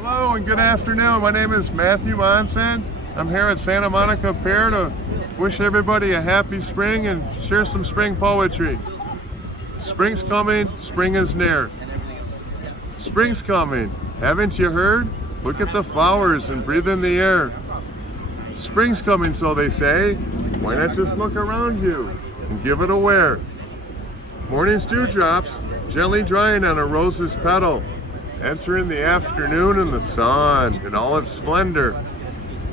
Hello and good afternoon. My name is Matthew Monsen. I'm here at Santa Monica Pier to wish everybody a happy spring and share some spring poetry. Spring's coming, spring is near. Spring's coming, haven't you heard? Look at the flowers and breathe in the air. Spring's coming, so they say. Why not just look around you and give it a wear? Morning's dewdrops gently drying on a rose's petal, entering the afternoon in the sun in all its splendor,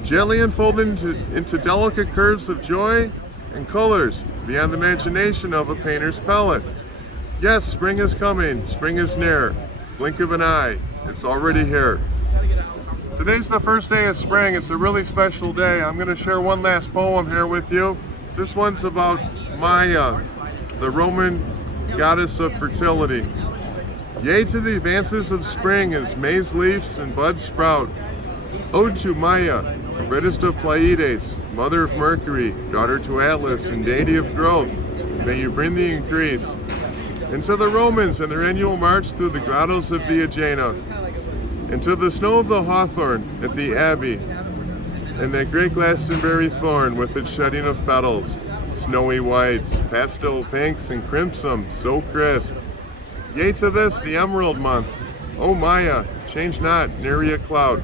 gently unfolding into delicate curves of joy and colors beyond the imagination of a painter's palette. Yes, spring is coming, spring is near. Blink of an eye, it's already here. Today's the first day of spring. It's a really special day. I'm going to share one last poem here with you. This one's about Maya, the Roman goddess of fertility. Yea to the advances of spring as May's leaves and buds sprout. Ode to Maya, reddest of Pleiades, mother of Mercury, daughter to Atlas, and deity of growth. May you bring the increase. And to the Romans and their annual march through the grottos of the Aegina, and to the snow of the hawthorn at the Abbey, and that great Glastonbury thorn with its shedding of petals, snowy whites, pastel pinks, and crimson, so crisp. Yea to this, the emerald month. O Maya, change not, nary a cloud.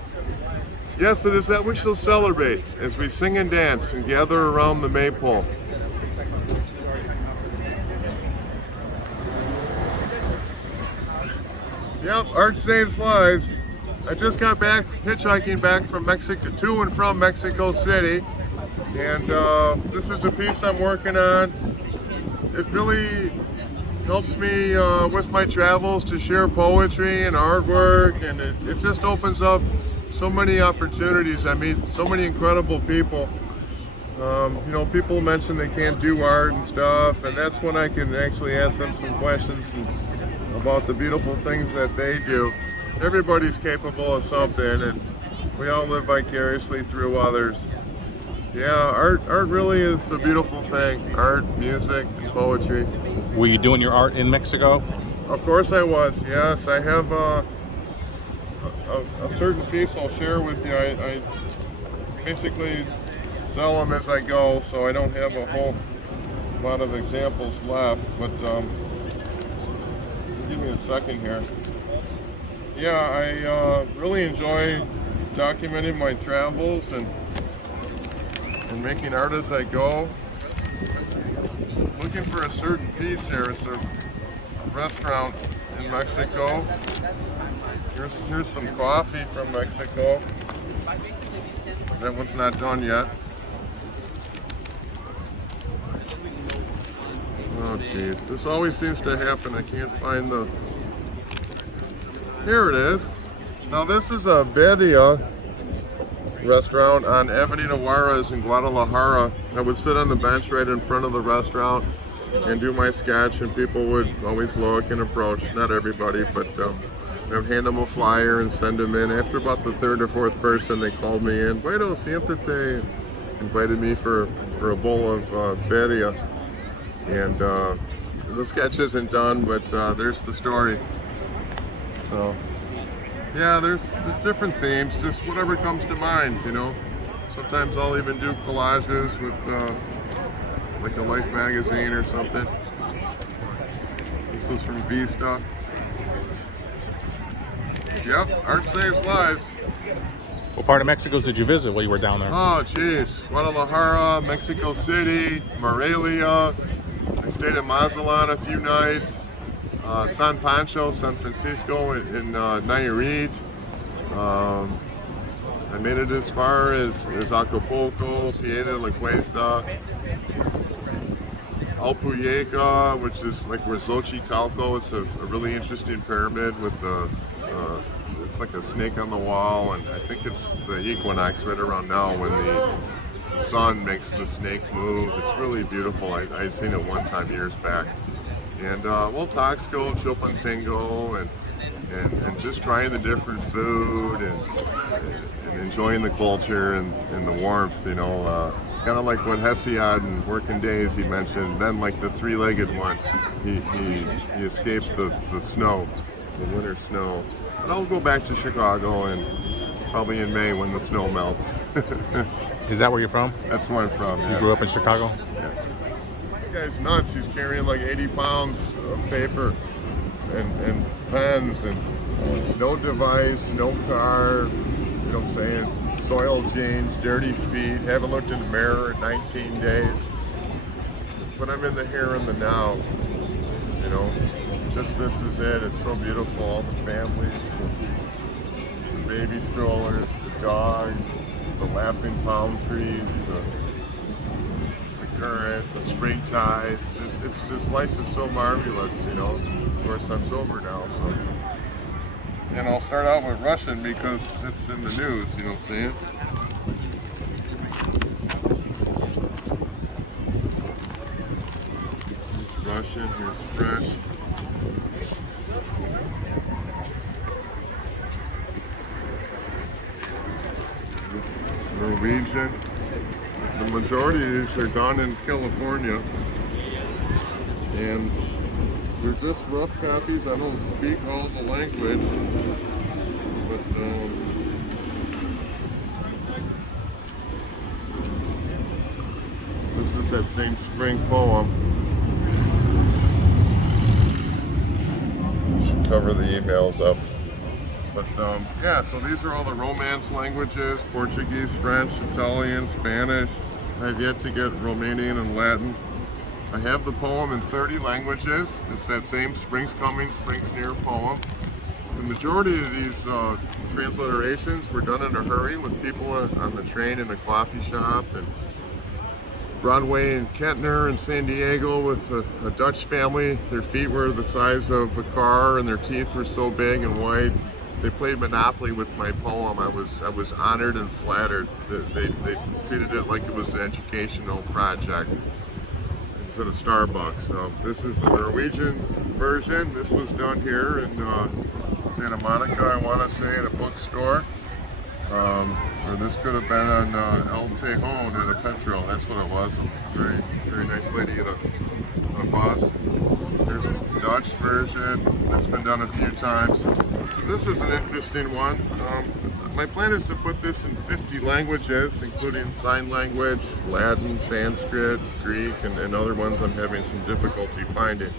Yes, it is that we shall celebrate as we sing and dance and gather around the maypole. Yep, art saves lives. I just got back hitchhiking back from Mexico, to and from Mexico City, and this is a piece I'm working on. It really helps me with my travels to share poetry and artwork, and it just opens up so many opportunities. I meet so many incredible people. People mention they can't do art and stuff, and that's when I can actually ask them some questions about the beautiful things that they do. Everybody's capable of something, and we all live vicariously through others. Yeah, art really is a beautiful thing. Art, music, and poetry. Were you doing your art in Mexico? Of course I was, yes. I have a certain piece I'll share with you. I basically sell them as I go, so I don't have a whole lot of examples left, but give me a second here. Yeah, I really enjoy documenting my travels and making art as I go. Looking for a certain piece here. It's a restaurant in Mexico. Here's some coffee from Mexico. That one's not done yet. Oh jeez, this always seems to happen. I can't find the... Here it is. Now this is a birria restaurant on Avenida Juarez in Guadalajara. I would sit on the bench right in front of the restaurant and do my sketch, and people would always look and approach. Not everybody, but I'd hand them a flyer and send them in. After about the third or fourth person, they called me in. Bueno, siéntate. Invited me for a bowl of birria. And the sketch isn't done, but there's the story. So, yeah, there's different themes, just whatever comes to mind, Sometimes I'll even do collages with like a Life magazine or something. This was from Vista. Yep, art saves lives. What part of Mexico did you visit while you were down there? Oh, geez. Guadalajara, Mexico City, Morelia. I stayed in Mazatlan a few nights. San Pancho, San Francisco, in Nayarit. I made it as far as Acapulco, Piedra de la Cuesta, Alpuyeca, which is like where Xochicalco. It's a really interesting pyramid with it's like a snake on the wall, and I think it's the equinox right around now when the sun makes the snake move. It's really beautiful. I'd seen it one time years back. And Taxco, Chilpancingo, and just trying the different food and enjoying the culture and the warmth, kind of like when Hesiod in Working Days he mentioned, then like the three-legged one, he escaped the snow, the winter snow. But I'll go back to Chicago and probably in May when the snow melts. Is that where you're from? That's where I'm from. You Yeah. grew up in Chicago? Yeah. This guy's nuts. He's carrying like 80 pounds of paper and pens and no device, no car, you know what I'm saying? Soiled jeans, dirty feet, haven't looked in the mirror in 19 days. But I'm in the here and the now, you know? Just this is it. It's so beautiful. All the families, the baby strollers, the dogs, the laughing palm trees, the current, the spring tides. It's just, life is so marvelous, you know? Of course, I'm sober now, so. And I'll start out with Russian because it's in the news, you know what I'm saying? Here's Russian, here's French. Norwegian. The majority of these are done in California. And they're just rough copies. I don't speak all the language. But this is that same spring poem. Should cover the emails up. But yeah, so these are all the Romance languages: Portuguese, French, Italian, Spanish. I've yet to get Romanian and Latin. I have the poem in 30 languages. It's that same Spring's Coming, Spring's Near poem. The majority of these transliterations were done in a hurry with people on the train in a coffee shop, and Broadway in Kentner and San Diego with a Dutch family. Their feet were the size of a car and their teeth were so big and white. They played Monopoly with my poem. I was honored and flattered that they treated it like it was an educational project instead of Starbucks. So this is the Norwegian version. This was done here in Santa Monica, I want to say, at a bookstore. Or this could have been on El Tejon at a Petrol. That's what it was. A very, very nice lady at a bus. Here's the Dutch version. That's been done a few times. This is an interesting one. My plan is to put this in 50 languages, including sign language, Latin, Sanskrit, Greek, and other ones I'm having some difficulty finding.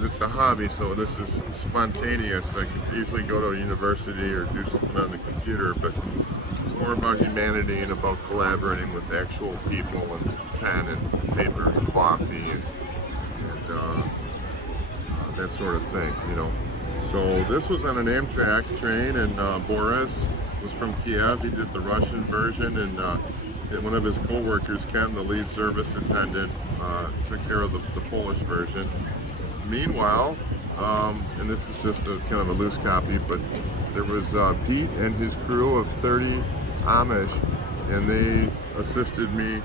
It's a hobby, so this is spontaneous. I could easily go to a university or do something on the computer, but it's more about humanity and about collaborating with actual people and pen and paper and coffee and that sort of thing, you know. So this was on an Amtrak train, and Boris was from Kiev. He did the Russian version, and one of his co-workers, Ken, the lead service attendant, took care of the Polish version. Meanwhile, and this is just a kind of a loose copy, but there was Pete and his crew of 30 Amish, and they assisted me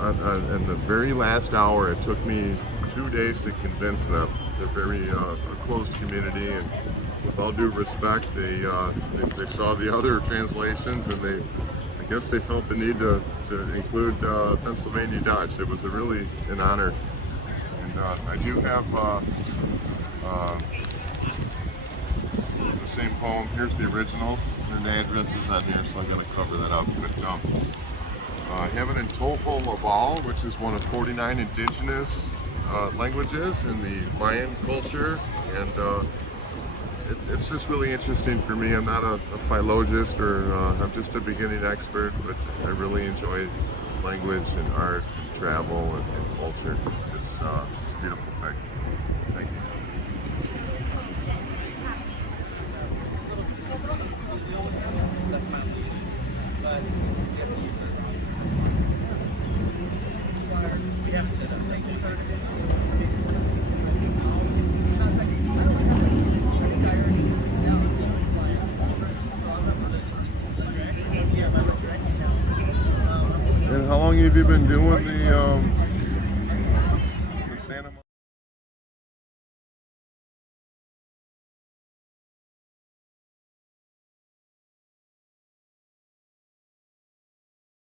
in the very last hour. It took me 2 days to convince them. They're very a closed community, and with all due respect, they saw the other translations, and I guess they felt the need to include Pennsylvania Dutch. It was really an honor. And I do have the same poem. Here's the originals, and the address is on here, so I got to cover that up. But I have it in Topo Laval, which is one of 49 indigenous languages in the Mayan culture, and it's just really interesting for me. I'm not a philologist, or I'm just a beginning expert, but I really enjoy language and art and travel and culture. It's a beautiful thing. Thank you. And how long have you been doing the